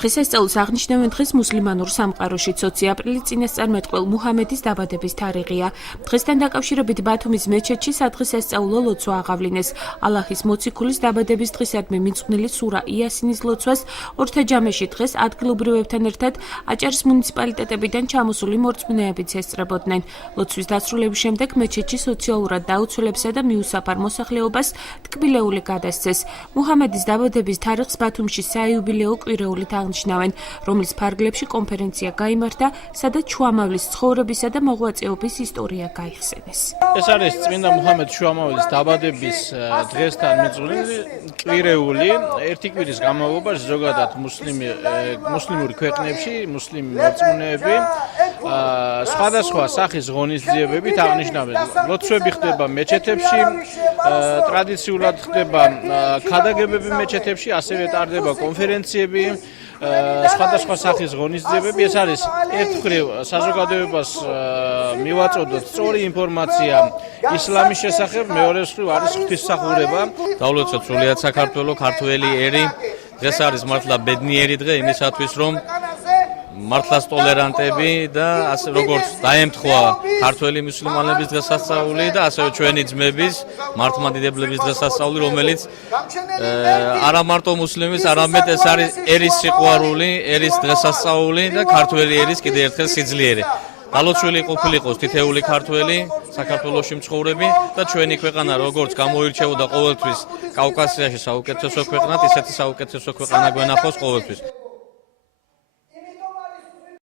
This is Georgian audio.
დღესასწაულს აღნიშნავენ დღეს მუსლიმანურ სამყაროში 20 აპრილი წინასწარმეტყველ მუჰამედის დაბადების თარიღია. დღესთან დაკავშირებით ბათუმის მეჩეთში სადღესასწაულო ლოცვა აღავლინეს. ალაჰის მოციქულის დაბადების დღისადმი მიძღვნილი სურა იასინის ლოცვას ორთაჯამეში დღეს ადგილობრივებთან ერთად აჭარის მუნიციპალიტეტებიდან ჩამოსული მორწმუნეებიც ესწრებოდნენ. ლოცვის დასრულების შემდეგ მეჩეთში სოციალურად დაუცველებსა და მიუსაფარ მოსახლეობას ტკბილეული გადასცეს. მუჰამედის დაბადების თარიღს ბათუმში საიუბილეო კვირეულით აღნიშნავენ, რომლის ფარგლებში კონფერენცია გაიმართა, სადაც შუამავლის ცხოვრებისა და მოღვაწეობის ისტორია გაიხსენეს. ეს არის წმინდა მუჰამედ შუამავლის დაბადების დღესთან მიძღვნილი კვირეული. ერთი კვირის განმავლობაში ზოგადად მუსლიმური ქვეყნებში მუსლიმი მორწმუნეები სხვადასხვა სახის ღონისძიებებით აღნიშნავენ. ლოცვები ხდება მეჩეთებში, ტრადიციულად ხდება ქადაგებები მეჩეთებში, ასევე ტარდება კონფერენციები, სხვადასხვა სახის ღონისძიებები. ეს არის ერთმხრივ საზოგადოებას მივაწოდოთ სწორი ინფორმაცია ისლამის შესახებ, მეორე მხრივ არის ღვთისმსახურება. დავლოცოთ სრულიად საქართველო, ქართველი ერი. დღეს არის მართლა ბედნიერი დღე იმისათვის, რომ მართლაც ტოლერანტები და ასე როგორც დაემთხვა ქართველი მუსლიმანების დღესასწაული და ასევე ჩვენი ძმების მართლმადიდებლების დღესასწაული, რომელიც არა მარტო მუსლიმის, არამედ ეს არის ერის სიყვარული, ერის დღესასწაული და ქართველი ერის კიდევ ერთხელ სიძლიერე. დალოცვილი ყოფილიყოს თითეული ქართველი საქართველოში მცხოვრები და ჩვენი ქვეყანა როგორც გამოირჩეოდა ყოველთვის კავკასიაში საუკეთესო ქვეყნად, ისეთი საუკეთესო ქვეყანა გვენახოს ყოველთვის.